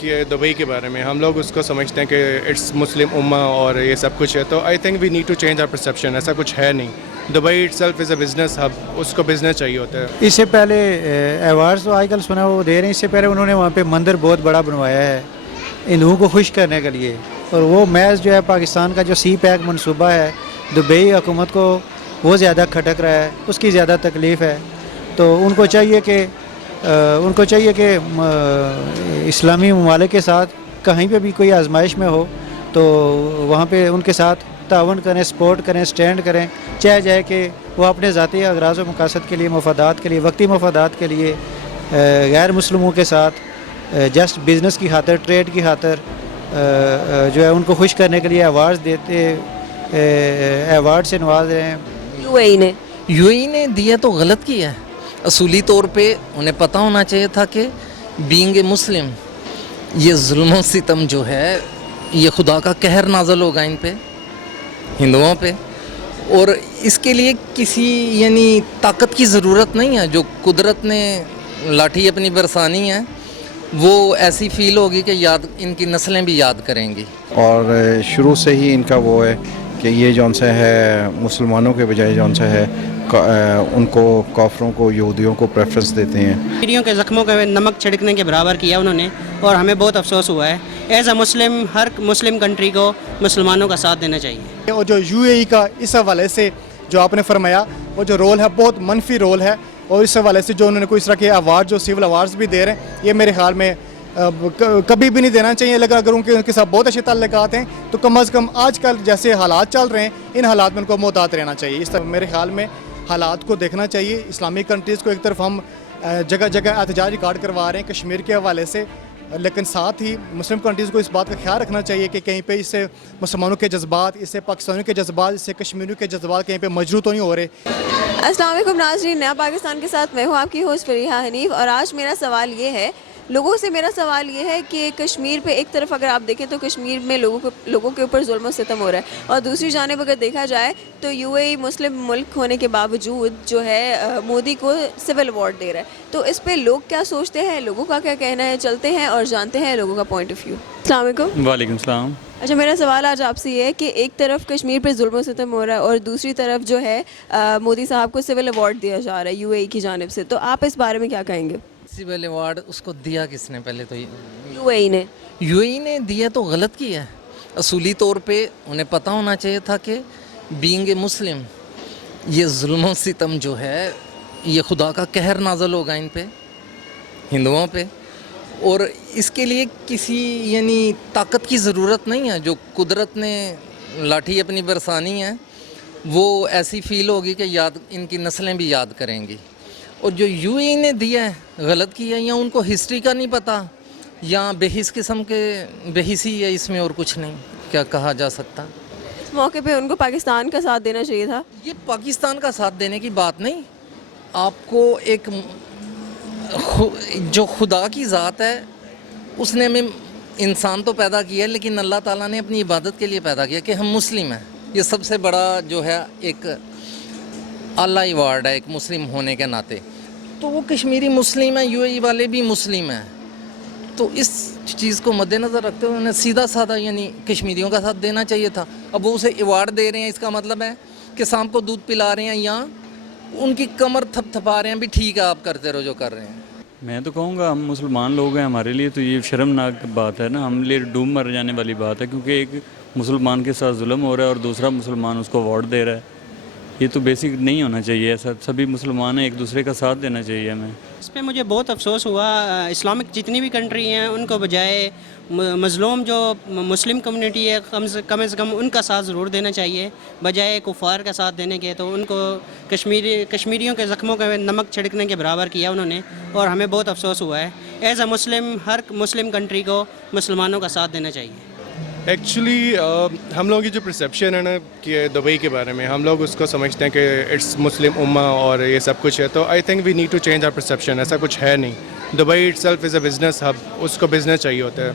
کہ دبئی کے بارے میں ہم لوگ اس کو سمجھتے ہیں کہ اٹس مسلم امہ اور یہ سب کچھ ہے، تو I think we need to change our perception. ایسا کچھ ہے نہیں. Dubai itself is a business hub, اس کو بزنس چاہیے ہوتا ہے. اس سے پہلے ایوارڈز تو آج کل سنا وہ دے رہے ہیں، اس سے پہلے انہوں نے وہاں پہ مندر بہت بڑا بنوایا ہے ہندوؤں کو خوش کرنے کے لیے، اور وہ محض جو ہے پاکستان کا جو سی پیک منصوبہ ہے دبئی حکومت کو وہ زیادہ کھٹک رہا ہے، اس کی زیادہ تکلیف ہے. تو ان کو چاہیے کہ اسلامی ممالک کے ساتھ کہیں پہ بھی کوئی آزمائش میں ہو تو وہاں پہ ان کے ساتھ تعاون کریں، سپورٹ کریں، سٹینڈ کریں، چاہے جائے کہ وہ اپنے ذاتی اغراض و مقاصد کے لیے، مفادات کے لیے، وقتی مفادات کے لیے غیر مسلموں کے ساتھ جسٹ بزنس کی خاطر، ٹریڈ کی خاطر جو ہے ان کو خوش کرنے کے لیے ایوارڈ سے نواز رہے ہیں. یو اے نے دیا تو غلط کیا ہے. اصولی طور پہ انہیں پتہ ہونا چاہیے تھا کہ بینگ اے مسلم یہ ظلم و ستم جو ہے یہ خدا کا قہر نازل ہوگا ان پہ، ہندوؤں پہ، اور اس کے لیے کسی طاقت کی ضرورت نہیں ہے. جو قدرت نے لاٹھی اپنی برسانی ہے وہ ایسی فیل ہوگی کہ ان کی نسلیں بھی یاد کریں گی. اور شروع سے ہی ان کا وہ ہے کہ یہ جون سے ہے مسلمانوں کے بجائے جون سے ہے ان کو کافروں کو، یہودیوں کو پریفرنس دیتے ہیں. کشمیریوں کے زخموں کے نمک چھڑکنے کے برابر کیا انہوں نے، اور ہمیں بہت افسوس ہوا ہے. As a Muslim Hare Muslim country کو مسلمانوں کا ساتھ دینا چاہیے. اور جو یو اے ای کا اس حوالے سے جو آپ نے فرمایا وہ جو رول ہے بہت منفی رول ہے، اور اس حوالے سے جو انہوں نے کوئی اس طرح کے ایوارڈ جو سول ایوارڈز بھی دے رہے ہیں یہ میرے خیال میں کبھی بھی نہیں دینا چاہیے. لیکن اگر ان کے ساتھ بہت اچھے تعلقات ہیں تو کم از کم آج کل جیسے حالات چل رہے ہیں ان حالات میں ان کو محتاط رہنا چاہیے. اس طرح میرے خیال میں حالات کو دیکھنا چاہیے. اسلامک کنٹریز کو ایک طرف ہم جگہ جگہ احتجاج ریکارڈ کروا رہے ہیں کشمیر کے حوالے سے، لیکن ساتھ ہی مسلم کنٹریز کو اس بات کا خیال رکھنا چاہیے کہ کہیں پہ اس سے مسلمانوں کے جذبات، اس سے پاکستانیوں کے جذبات، اس سے کشمیریوں کے جذبات کہیں پہ مجروح تو نہیں ہو رہے. السلام علیکم ناظرین، نیا پاکستان کے ساتھ میں ہوں آپ کی ہوسٹ فریحہ حنیف، اور آج میرا سوال یہ ہے، لوگوں سے میرا سوال یہ ہے کہ کشمیر پہ ایک طرف اگر آپ دیکھیں تو کشمیر میں لوگوں کے اوپر ظلم و ستم ہو رہا ہے، اور دوسری جانب اگر دیکھا جائے تو یو اے ای مسلم ملک ہونے کے باوجود جو ہے مودی کو سول ایوارڈ دے رہا ہے. تو اس پہ لوگ کیا سوچتے ہیں، لوگوں کا کیا کہنا ہے، چلتے ہیں اور جانتے ہیں لوگوں کا پوائنٹ آف ویو. السلام علیکم. وعلیکم السلام. اچھا، میرا سوال آج آپ سے یہ ہے کہ ایک طرف کشمیر پہ ظلم و ستم ہو رہا ہے اور دوسری طرف جو ہے مودی صاحب کو سول ایوارڈ دیا جا رہا ہے یو اے ای کی جانب سے، تو آپ اس بارے میں کیا کہیں گے؟ سول ایوارڈ اس کو دیا کس نے؟ پہلے تو یو اے ای نے دیا تو غلط کیا ہے. اصولی طور پہ انہیں پتہ ہونا چاہیے تھا کہ بینگ اے مسلم یہ ظلم و ستم جو ہے یہ خدا کا قہر نازل ہوگا ان پہ، ہندوؤں پہ، اور اس کے لیے کسی طاقت کی ضرورت نہیں ہے. جو قدرت نے لاٹھی اپنی برسانی ہے وہ ایسی فیل ہوگی کہ ان کی نسلیں بھی یاد کریں گی. اور جو یو اے نے دیا ہے غلط کیا ہے، یا ان کو ہسٹری کا نہیں پتہ، یا بحث قسم کے بحثی ہے اس میں، اور کچھ نہیں کیا کہا جا سکتا. اس موقع پہ ان کو پاکستان کا ساتھ دینا چاہیے تھا. یہ پاکستان کا ساتھ دینے کی بات نہیں، آپ کو ایک جو خدا کی ذات ہے اس نے ہمیں انسان تو پیدا کیا ہے، لیکن اللہ تعالیٰ نے اپنی عبادت کے لیے پیدا کیا کہ ہم مسلم ہیں. یہ سب سے بڑا جو ہے ایک اعلیٰ ایوارڈ ہے ایک مسلم ہونے کے ناطے. تو وہ کشمیری مسلم ہیں، یو اے ای والے بھی مسلم ہیں، تو اس چیز کو مد نظر رکھتے ہوئے انہیں سیدھا سادہ کشمیریوں کا ساتھ دینا چاہیے تھا. اب وہ اسے ایوارڈ دے رہے ہیں، اس کا مطلب ہے کہ سانپ کو دودھ پلا رہے ہیں یا ان کی کمر تھپ تھپا رہے ہیں بھی ٹھیک ہے آپ کرتے رہو جو کر رہے ہیں. میں تو کہوں گا ہم مسلمان لوگ ہیں، ہمارے لیے تو یہ شرمناک بات ہے نا، ہم لیے ڈوب مر جانے والی بات ہے، کیونکہ ایک مسلمان کے ساتھ ظلم ہو رہا ہے اور دوسرا مسلمان اس کو ایوارڈ دے رہا ہے. یہ تو بیسک نہیں ہونا چاہیے ایسا. سبھی مسلمان ہیں، ایک دوسرے کا ساتھ دینا چاہیے ہمیں. اس پہ مجھے بہت افسوس ہوا. اسلامک جتنی بھی کنٹری ہیں ان کو بجائے مظلوم جو مسلم کمیونٹی ہے کم سے کم ان کا ساتھ ضرور دینا چاہیے بجائے کفار کا ساتھ دینے کے. تو ان کو کشمیریوں کے زخموں کے نمک چھڑکنے کے برابر کیا انہوں نے، اور ہمیں بہت افسوس ہوا ہے. As a Muslim Hare Muslim country کو مسلمانوں کا ساتھ دینا چاہیے. ایکچولی ہم لوگوں کی جو پرسیپشن ہے نا کہ دبئی کے بارے میں ہم لوگ اس کو سمجھتے ہیں کہ اٹس مسلم امہ اور یہ سب کچھ ہے، تو I think we need to change our perception. ایسا کچھ ہے نہیں. Dubai itself is a business hub, اس کو بزنس چاہیے ہوتا ہے.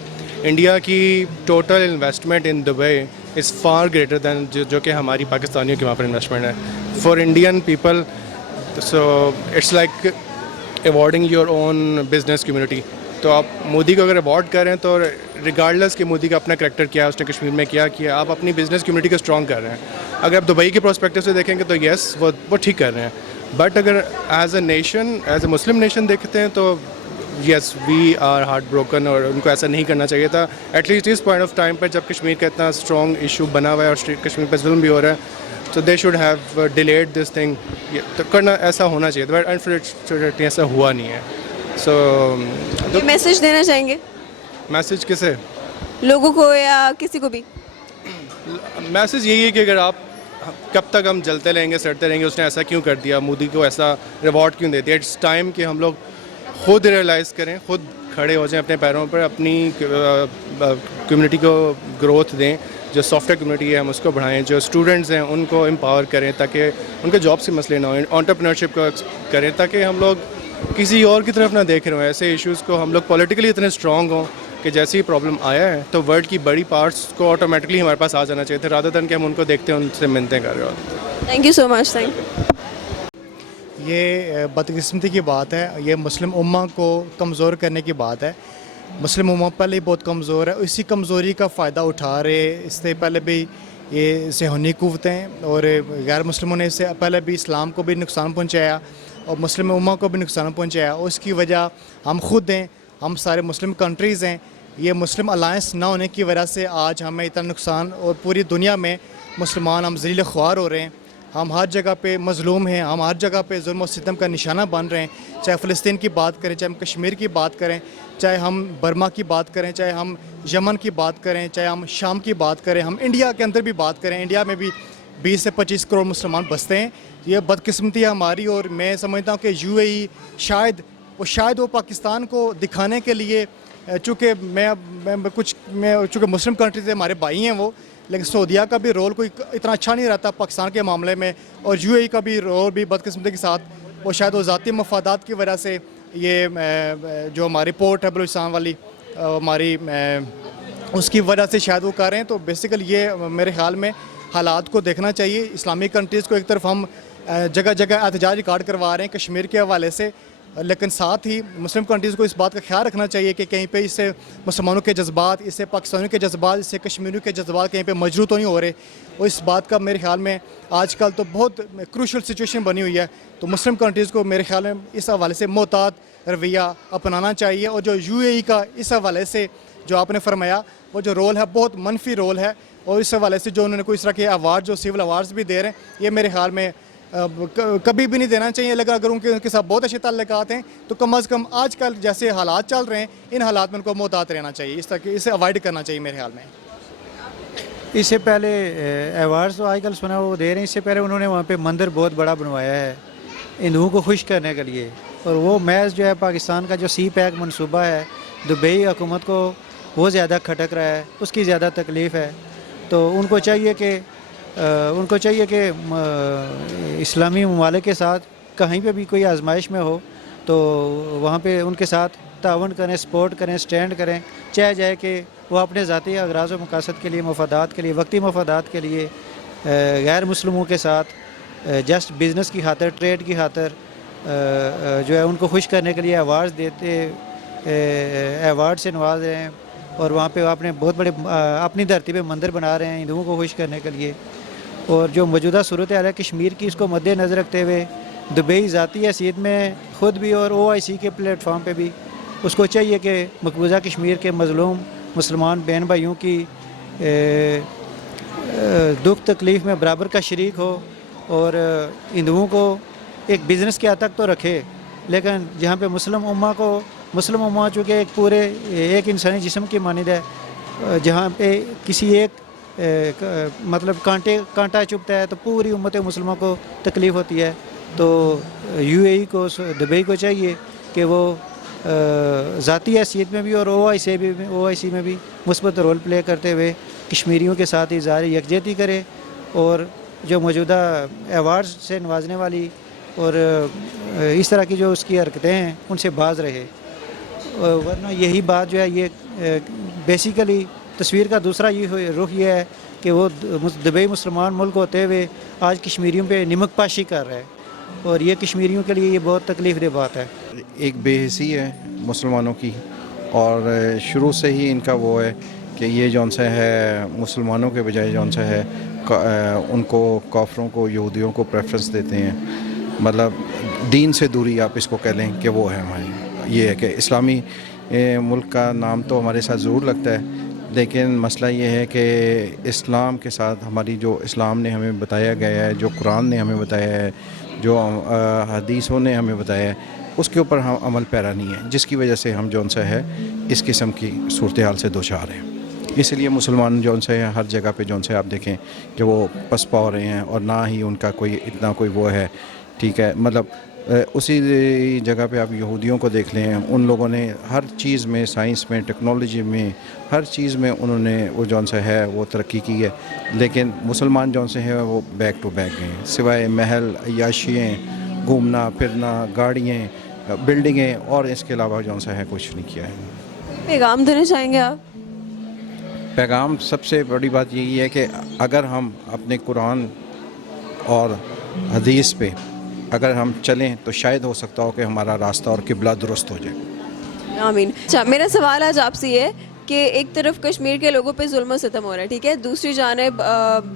انڈیا کی total investment in Dubai is far greater than جو کہ ہماری پاکستانیوں کی وہاں پر انویسٹمنٹ ہے. For Indian people so it's like awarding your own business community. تو آپ مودی کو اگر اوارڈ کریں تو ریگارڈلیس کہ مودی کا اپنا کریکٹر کیا ہے, اس نے کشمیر میں کیا آپ اپنی بزنس کمیونٹی کو اسٹرانگ کر رہے ہیں. اگر آپ دبئی کے پرسپیکٹیو سے دیکھیں گے تو یس وہ ٹھیک کر رہے ہیں, بٹ اگر as a nation, as a Muslim nation دیکھتے ہیں تو yes we are heart broken, اور ان کو ایسا نہیں کرنا چاہیے تھا. ایٹ لیسٹ اس پوائنٹ آف ٹائم پر جب کشمیر کا اتنا اسٹرانگ ایشو بنا ہوا ہے اور کشمیر پہ ظلم بھی ہو رہا ہے, تو they should have delayed this thing. تو کرنا ایسا ہونا چاہیے تھا, بٹ انفارچونیٹلی ایسا ہوا نہیں ہے. سو میسج دینا چاہیں گے میسج کسے؟ لوگوں کو یا کسی کو بھی؟ میسج یہی ہے کہ اگر آپ کب تک ہم جلتے رہیں گے, سڑتے رہیں گے, اس نے ایسا کیوں کر دیا, مودی کو ایسا ریوارڈ کیوں دے دیا. اٹس ٹائم کہ ہم لوگ خود ریئلائز کریں, خود کھڑے ہو جائیں اپنے پیروں پر, اپنی کمیونٹی کو گروتھ دیں. جو سافٹ ویئر کمیونٹی ہے ہم اس کو بڑھائیں, جو اسٹوڈنٹس ہیں ان کو امپاور کریں تاکہ ان کے جاب سے مسئلے نہ ہوں, انٹرپرینورشپ کو کریں تاکہ ہم لوگ کسی اور کی طرف نہ دیکھ رہے ہوں. ایسے ایشوز کو ہم لوگ پولیٹیکلی اتنے اسٹرانگ ہوں کہ جیسے ہی پرابلم آیا ہے تو ورلڈ کی بڑی پارٹس کو آٹومیٹکلی ہمارے پاس آ جانا چاہیے تھا, رادر دین کہ ہم ان کو دیکھتے ہیں, ان سے منتیں کر رہے ہوتے. Thank you so much. Thank you. یہ بدقسمتی کی بات ہے, یہ مسلم امہ کو کمزور کرنے کی بات ہے. مسلم امہ پہلے ہی بہت کمزور ہے, اسی کمزوری کا فائدہ اٹھا رہے. اس سے پہلے بھی یہ صہیونی قوتیں اور غیر مسلموں نے اس سے پہلے بھی اسلام کو بھی نقصان پہنچایا اور مسلم امہ کو بھی نقصان پہنچایا. اور اس کی وجہ ہم خود ہیں, ہم سارے مسلم کنٹریز ہیں. یہ مسلم الائنس نہ ہونے کی وجہ سے آج ہمیں اتنا نقصان, اور پوری دنیا میں مسلمان ہم ذلیل خوار ہو رہے ہیں. ہم ہر جگہ پہ مظلوم ہیں, ہم ہر جگہ پہ ظلم و ستم کا نشانہ بن رہے ہیں. چاہے فلسطین کی بات کریں, چاہے ہم کشمیر کی بات کریں, چاہے ہم برما کی بات کریں, چاہے ہم یمن کی بات کریں, چاہے ہم شام کی بات کریں, ہم انڈیا کے اندر بھی بات کریں. انڈیا میں بھی 20 سے 25 کروڑ مسلمان بستے ہیں. یہ بدقسمتی ہے ہماری, اور میں سمجھتا ہوں کہ UAE شاید وہ پاکستان کو دکھانے کے لیے, چونکہ چونکہ مسلم کنٹریز ہمارے بھائی ہیں وہ, لیکن سعودیہ کا بھی رول کوئی اتنا اچھا نہیں رہتا پاکستان کے معاملے میں, اور UAE کا بھی رول بھی بدقسمتی کے ساتھ, وہ شاید وہ ذاتی مفادات کی وجہ سے یہ جو ہماری پورٹ ہے بلوچستان والی ہماری, اس کی وجہ سے شاید وہ کر رہے ہیں. تو بیسیکلی یہ میرے خیال میں حالات کو دیکھنا چاہیے. اسلامی کنٹریز کو ایک طرف ہم جگہ جگہ احتجاج ریکارڈ کروا رہے ہیں کشمیر کے حوالے سے, لیکن ساتھ ہی مسلم کنٹریز کو اس بات کا خیال رکھنا چاہیے کہ کہیں پہ اس سے مسلمانوں کے جذبات, اس سے پاکستانیوں کے جذبات, اس سے کشمیریوں کے جذبات کہیں پہ مجروح تو نہیں ہو رہے. اور اس بات کا میرے خیال میں آج کل تو بہت کروشل سچویشن بنی ہوئی ہے. تو مسلم کنٹریز کو میرے خیال میں اس حوالے سے محتاط رویہ اپنانا چاہیے. اور جو UAE کا اس حوالے سے جو آپ نے فرمایا, وہ جو رول ہے بہت منفی رول ہے, اور اس حوالے سے جو انہوں نے کوئی اس طرح کے ایوارڈ, جو سول ایوارڈز بھی دے رہے ہیں, یہ میرے خیال میں کبھی بھی نہیں دینا چاہیے. لیکن اگر ان کے ساتھ بہت اچھے تعلقات ہیں تو کم از کم آج کل جیسے حالات چل رہے ہیں, ان حالات میں ان کو محتاط رہنا چاہیے, اس طرح کے اسے اوائڈ کرنا چاہیے میرے خیال میں. اس سے پہلے ایوارڈز تو آج کل سنا وہ دے رہے ہیں, اس سے پہلے انہوں نے وہاں پہ مندر بہت بڑا بنوایا ہے ہندوؤں کو خوش کرنے کے لیے. اور وہ محض جو ہے پاکستان کا جو سی پیک منصوبہ ہے, دبئی حکومت کو وہ زیادہ کھٹک رہا ہے, اس کی زیادہ تکلیف ہے. تو ان کو چاہیے کہ اسلامی ممالک کے ساتھ کہیں پہ بھی کوئی آزمائش میں ہو تو وہاں پہ ان کے ساتھ تعاون کریں, سپورٹ کریں, سٹینڈ کریں. چاہے جائے کہ وہ اپنے ذاتی اغراض و مقاصد کے لیے, مفادات کے لیے, وقتی مفادات کے لیے غیر مسلموں کے ساتھ جسٹ بزنس کی خاطر, ٹریڈ کی خاطر جو ہے ان کو خوش کرنے کے لیے ایوارڈز دیتے, ایوارڈ سے نواز رہے ہیں. اور وہاں پہ آپ نے بہت بڑے اپنی دھرتی پہ مندر بنا رہے ہیں ہندوؤں کو خوش کرنے کے لیے. اور جو موجودہ صورتحال ہے کشمیر کی, اس کو مد نظر رکھتے ہوئے دبئی ذاتی حیثیت میں خود بھی اور OIC کے پلیٹ فارم پہ بھی اس کو چاہیے کہ مقبوضہ کشمیر کے مظلوم مسلمان بہن بھائیوں کی دکھ تکلیف میں برابر کا شریک ہو, اور ہندوؤں کو ایک بزنس کے حد تک تو رکھے. لیکن جہاں پہ مسلم امہ چونکہ ایک پورے ایک انسانی جسم کی مانند ہے, جہاں پہ کسی ایک مطلب کانٹا چبھتا ہے تو پوری امت مسلموں کو تکلیف ہوتی ہے. تو UAE کو, دبئی کو چاہیے کہ وہ ذاتی حیثیت میں بھی اور OIC میں بھی مثبت رول پلے کرتے ہوئے کشمیریوں کے ساتھ اظہار یکجہتی کرے, اور جو موجودہ ایوارڈز سے نوازنے والی اور اس طرح کی جو اس کی حرکتیں ہیں ان سے باز رہے. ورنہ یہی بات جو ہے, یہ بیسیکلی تصویر کا دوسرا یہ رخ یہ ہے کہ وہ دبئی مسلمان ملک ہوتے ہوئے آج کشمیریوں پہ نمک پاشی کر رہا ہے, اور یہ کشمیریوں کے لیے یہ بہت تکلیف دہ بات ہے. ایک بے حسی ہے مسلمانوں کی, اور شروع سے ہی ان کا وہ ہے کہ یہ جون سا ہے مسلمانوں کے بجائے جون سا ہے ان کو کافروں کو یہودیوں کو پریفرنس دیتے ہیں. مطلب دین سے دوری آپ اس کو کہہ لیں کہ وہ ہے ہماری. یہ ہے کہ اسلامی ملک کا نام تو ہمارے ساتھ ضرور لگتا ہے، لیکن مسئلہ یہ ہے کہ اسلام کے ساتھ ہماری جو اسلام نے ہمیں بتایا گیا ہے، جو قرآن نے ہمیں بتایا ہے، جو حدیثوں نے ہمیں بتایا ہے، اس کے اوپر ہم عمل پیرا نہیں ہے، جس کی وجہ سے ہم جون سا ہے اس قسم کی صورتحال سے دوچار ہیں. اس لیے مسلمان جون سے ہر جگہ پہ جون سے آپ دیکھیں کہ وہ پسپا ہو رہے ہیں، اور نہ ہی ان کا کوئی اتنا کوئی وہ ہے. ٹھیک ہے، مطلب اسی جگہ پہ آپ یہودیوں کو دیکھ لیں، ان لوگوں نے ہر چیز میں، سائنس میں، ٹیکنالوجی میں، ہر چیز میں انہوں نے وہ جون سا ہے وہ ترقی کی ہے. لیکن مسلمان جون سے ہے وہ بیک ٹو بیک گئے ہیں، سوائے محل، عیاشییں، گھومنا پھرنا، گاڑیاں، بلڈنگیں، اور اس کے علاوہ جون سا ہے کچھ نہیں کیا ہے. پیغام دینا چاہیں گے آپ؟ پیغام سب سے بڑی بات یہی ہے کہ اگر ہم اپنے قرآن اور حدیث پہ اگر ہم چلیں تو شاید ہو سکتا ہو کہ ہمارا راستہ اور قبلہ درست ہو جائے. آمین. اچھا، میرا سوال آج آپ سے یہ ہے کہ ایک طرف کشمیر کے لوگوں پہ ظلم و ستم ہو رہا ہے، ٹھیک ہے، دوسری جانب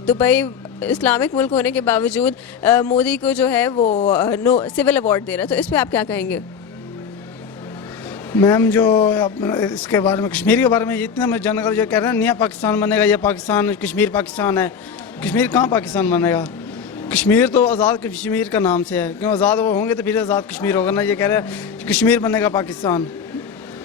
دبئی اسلامک ملک ہونے کے باوجود مودی کو جو ہے وہ سول ایوارڈ دے رہا ہے، تو اس پہ آپ کیا کہیں گے؟ میم جو اس کے بارے میں کشمیر کے بارے میں جتنا میں جان کر جو کہہ رہے ہیں نیا پاکستان بنے گا، یہ پاکستان کشمیر پاکستان ہے. کشمیر کہاں پاکستان بنے گا؟ کشمیر تو آزاد کشمیر کا نام سے ہے، کیوں آزاد وہ ہوں گے تو پھر آزاد کشمیر ہوگا نا. یہ کہہ رہے ہیں کشمیر بنے گا پاکستان،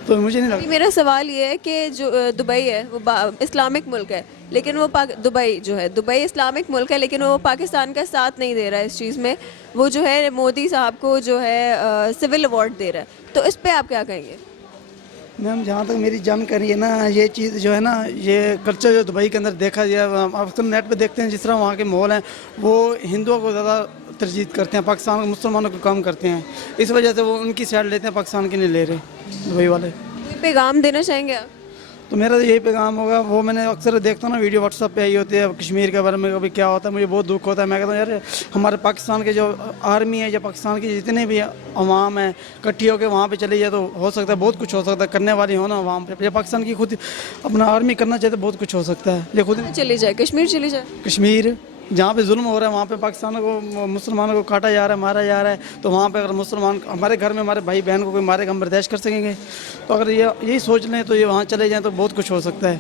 تو مجھے نہیں لگتا. میرا سوال یہ ہے کہ جو دبئی ہے وہ اسلامک ملک ہے، لیکن وہ دبئی جو ہے دبئی اسلامک ملک ہے، لیکن وہ پاکستان کا ساتھ نہیں دے رہا ہے اس چیز میں. وہ جو ہے مودی صاحب کو جو ہے سول ایوارڈ دے رہا ہے، تو اس پہ آپ کیا کہیں گے؟ میم جہاں تک میری جانکاری ہے نا، یہ چیز جو ہے نا، یہ کلچر جو دبئی کے اندر دیکھا جائے، آپ نیٹ پہ دیکھتے ہیں جس طرح وہاں کے ماحول ہیں، وہ ہندوؤں کو زیادہ ترجیح کرتے ہیں، پاکستان کے مسلمانوں کو کم کرتے ہیں. اس وجہ سے وہ ان کی سائڈ لیتے ہیں، پاکستان کی نہیں لے رہے دبئی والے. کوئی پیغام دینا چاہیں گے آپ؟ تو میرا تو یہی پیغام ہوگا، وہ میں نے اکثر دیکھتا ہوں نا ویڈیو واٹس ایپ پہ آئی ہوتی ہے کشمیر کے بارے میں، کبھی کیا ہوتا ہے، مجھے بہت دکھ ہوتا ہے. میں کہتا ہوں یار ہمارے پاکستان کے جو آرمی ہے یا پاکستان کی جتنے بھی عوام ہیں اکٹھی ہو کے وہاں پہ چلی جائے تو ہو سکتا ہے بہت کچھ ہو سکتا ہے. کرنے والی ہو نا عوام پہ، یا پاکستان کی خود اپنا آرمی کرنا چاہے تو بہت کچھ ہو سکتا ہے. یہ خود چلی جائے، کشمیر چلی جائے. کشمیر جہاں پہ ظلم ہو رہا ہے وہاں پہ پاکستان کو مسلمانوں کو کاٹا جا رہا ہے، مارا جا رہا ہے، تو وہاں پہ اگر مسلمان ہمارے گھر میں ہمارے بھائی بہن کو کوئی مارے گا ہم برداشت کر سکیں گے؟ تو اگر یہی سوچ لیں تو یہ وہاں چلے جائیں تو بہت کچھ ہو سکتا ہے.